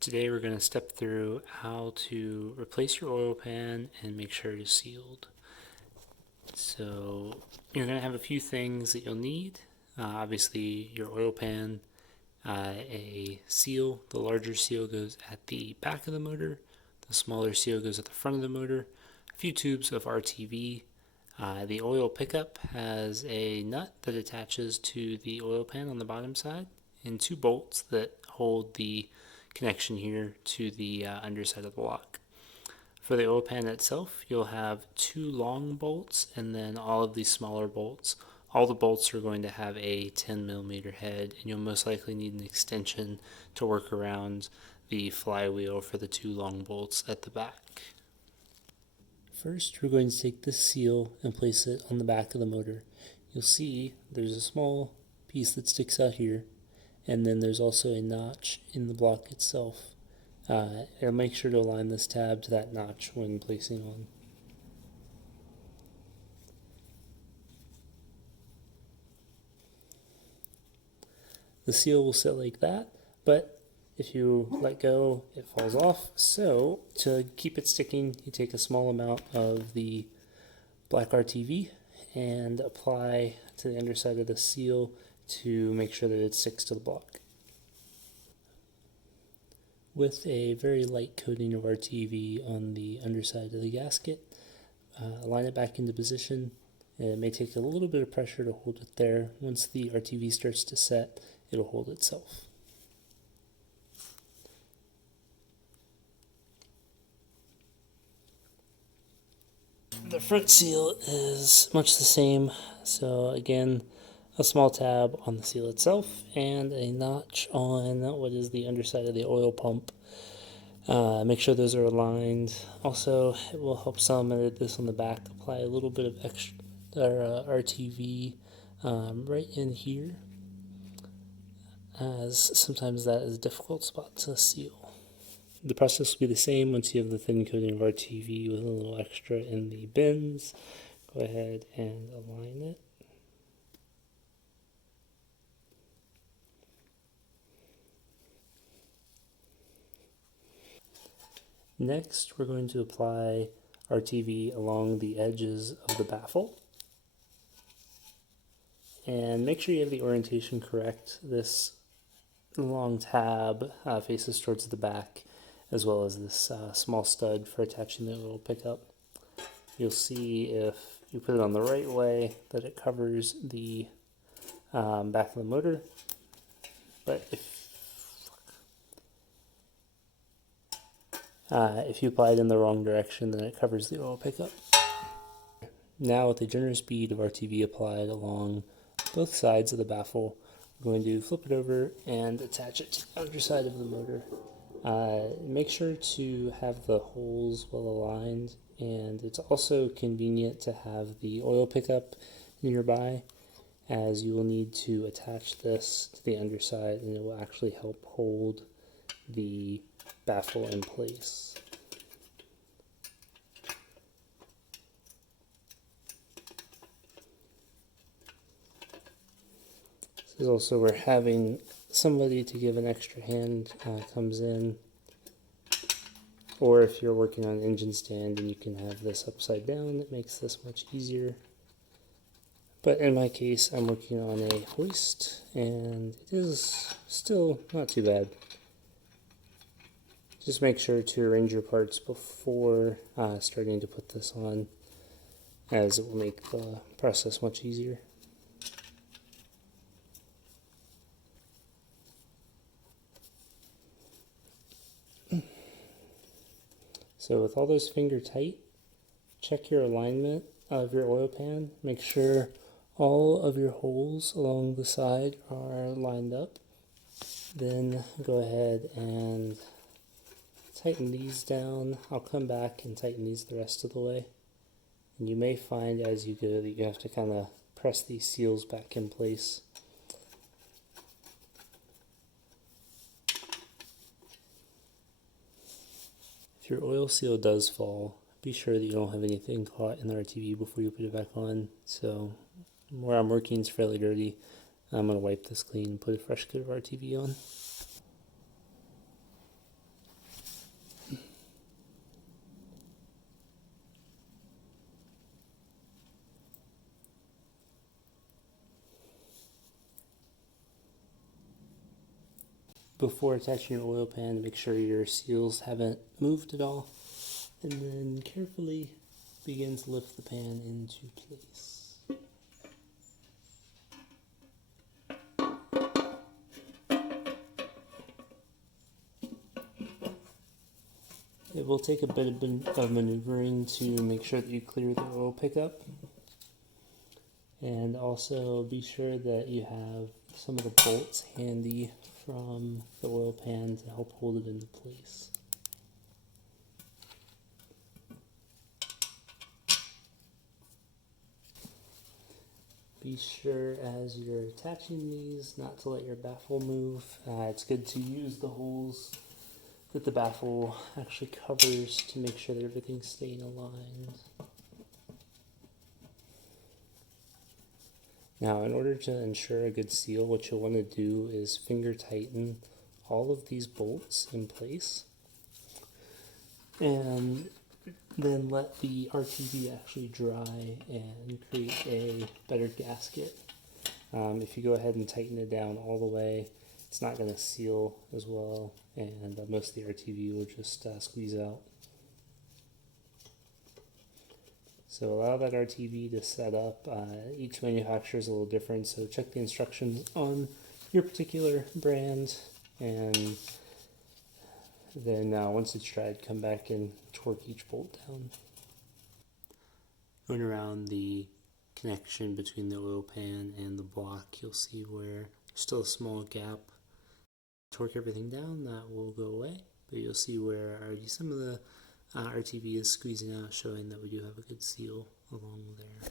Today we're going to step through how to replace your oil pan and make sure it is sealed. So you're going to have a few things that you'll need. Obviously your oil pan, a seal. The larger seal goes at the back of the motor. The smaller seal goes at the front of the motor. A few tubes of RTV. The oil pickup has a nut that attaches to the oil pan on the bottom side and two bolts that hold the connection here to the underside of the lock. For the oil pan itself, you'll have two long bolts and then all of these smaller bolts. All the bolts are going to have a 10mm head, and you'll most likely need an extension to work around the flywheel for the two long bolts at the back. First, we're going to take this seal and place it on the back of the motor. You'll see there's a small piece that sticks out here, and then there's also a notch in the block itself. I'll make sure to align this tab to that notch when placing on. The seal will sit like that, but if you let go, it falls off. So to keep it sticking, you take a small amount of the black RTV and apply to the underside of the seal to make sure that it sticks to the block. With a very light coating of RTV on the underside of the gasket, align it back into position. It may take a little bit of pressure to hold it there. Once the RTV starts to set, it'll hold itself. The front seal is much the same. So again, a small tab on the seal itself and a notch on what is the underside of the oil pump. Make sure those are aligned. Also, it will help some edit this on the back. Apply a little bit of extra RTV right in here, as sometimes that is a difficult spot to seal. The process will be the same once you have the thin coating of RTV with a little extra in the bins. Go ahead and align it. Next, we're going to apply RTV along the edges of the baffle. And make sure you have the orientation correct. This long tab faces towards the back, as well as this small stud for attaching the little pickup. You'll see if you put it on the right way that it covers the back of the motor, but if you apply it in the wrong direction, then it covers the oil pickup. Now, with a generous bead of RTV applied along both sides of the baffle, we're going to flip it over and attach it to the underside of the motor. Make sure to have the holes well aligned, and it's also convenient to have the oil pickup nearby, as you will need to attach this to the underside and it will actually help hold the baffle in place. This is also where having somebody to give an extra hand comes in, or if you're working on an engine stand and you can have this upside down, it makes this much easier. But in my case, I'm working on a hoist, and it is still not too bad. Just make sure to arrange your parts before starting to put this on, as it will make the process much easier. So with all those fingers tight, check your alignment of your oil pan. Make sure all of your holes along the side are lined up. Then go ahead and tighten these down. I'll come back and tighten these the rest of the way. And you may find as you go that you have to kind of press these seals back in place. If your oil seal does fall, be sure that you don't have anything caught in the RTV before you put it back on. So where I'm working is fairly dirty. I'm going to wipe this clean and put a fresh coat of RTV on. before attaching your oil pan, make sure your seals haven't moved at all, and then carefully begin to lift the pan into place. It will take a bit of maneuvering to make sure that you clear the oil pickup, and also be sure that you have some of the bolts handy from the oil pan to help hold it into place. Be sure as you're attaching these not to let your baffle move. It's good to use the holes that the baffle actually covers to make sure that everything's staying aligned. Now, in order to ensure a good seal, what you'll want to do is finger tighten all of these bolts in place, and then let the RTV actually dry and create a better gasket. If you go ahead and tighten it down all the way, it's not going to seal as well, and most of the RTV will just squeeze out. So allow that RTV to set up. Each manufacturer is a little different, so check the instructions on your particular brand, and then once it's dried, come back and torque each bolt down. Going around the connection between the oil pan and the block, you'll see where there's still a small gap. Torque everything down, that will go away, but you'll see where already some of the RTV is squeezing out, showing that we do have a good seal along there.